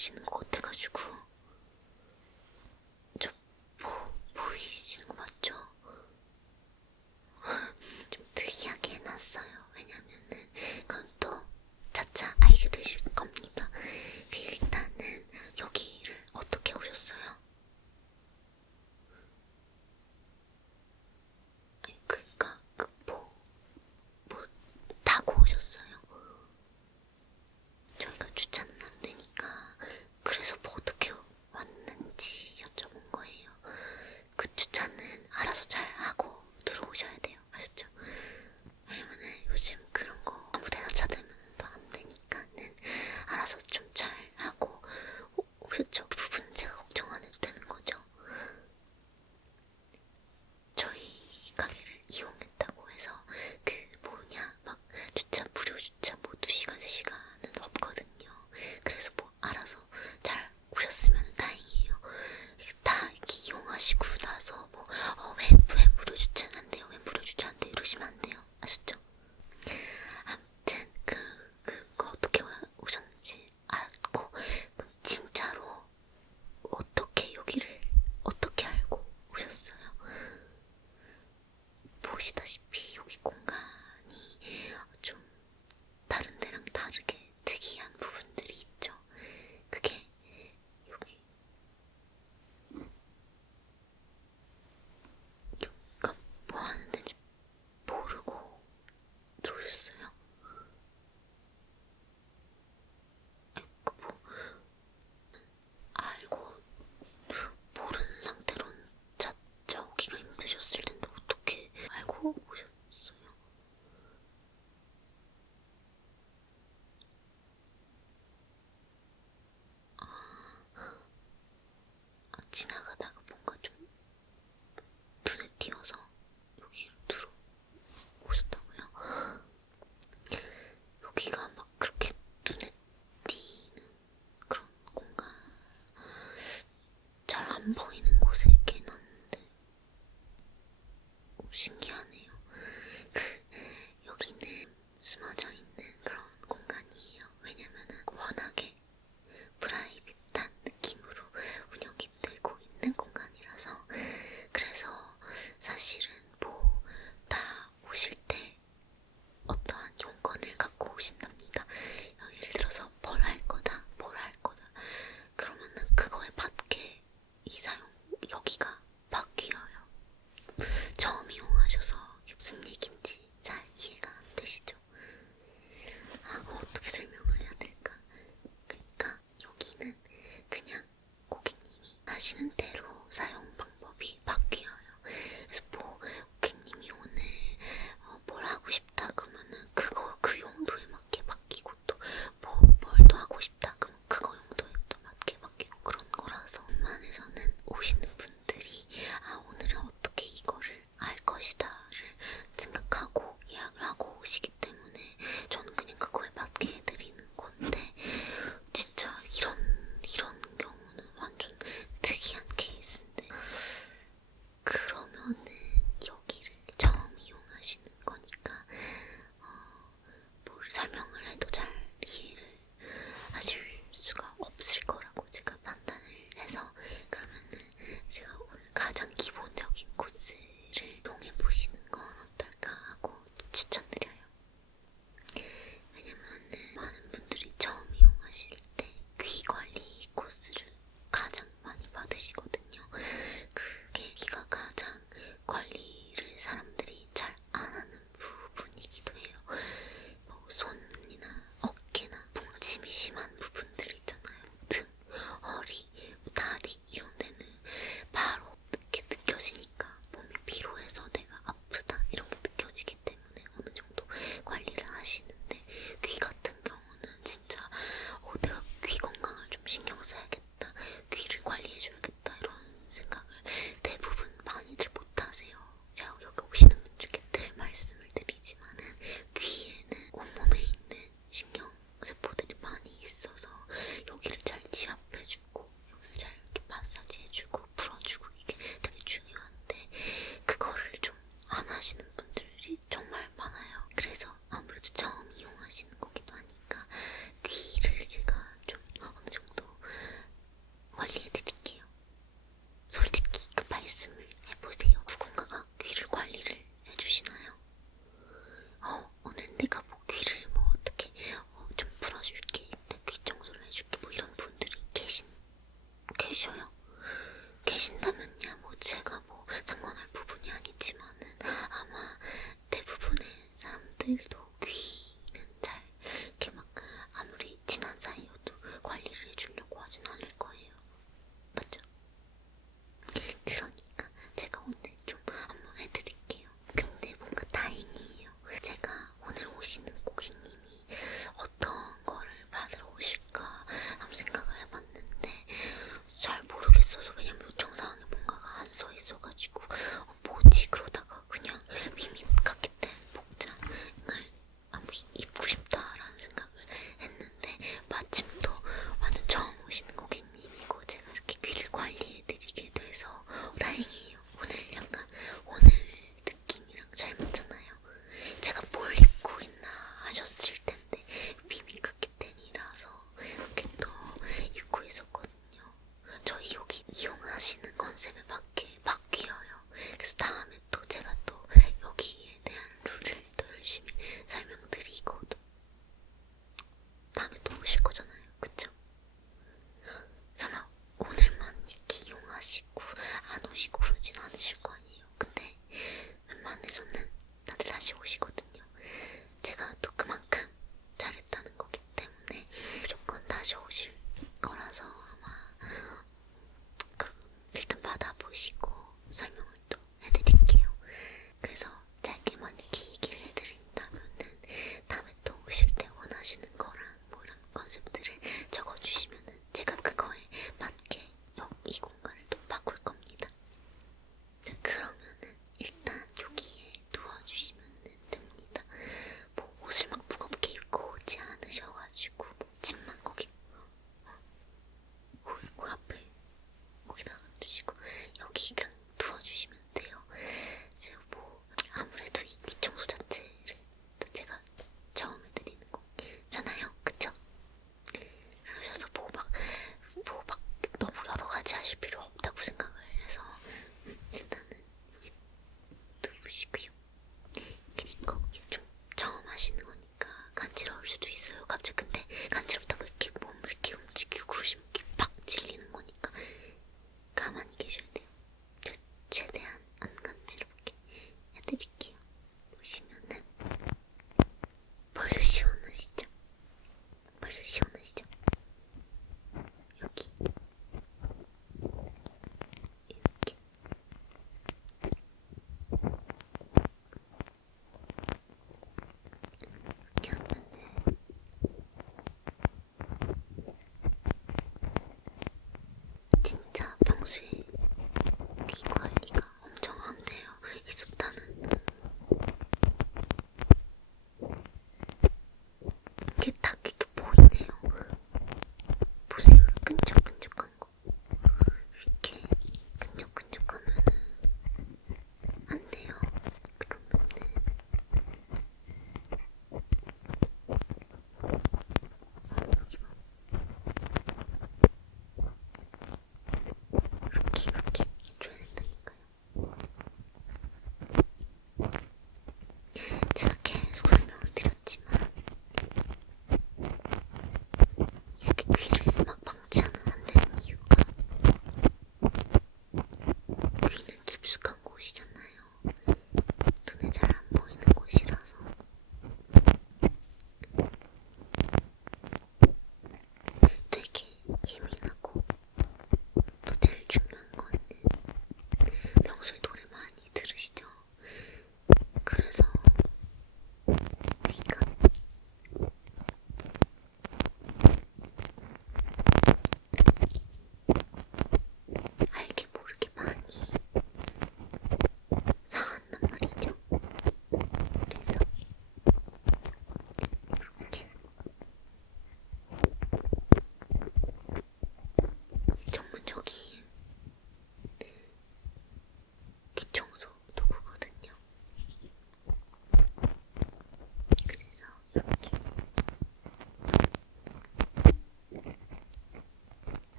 보시는 것 같아가지고.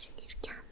başlarken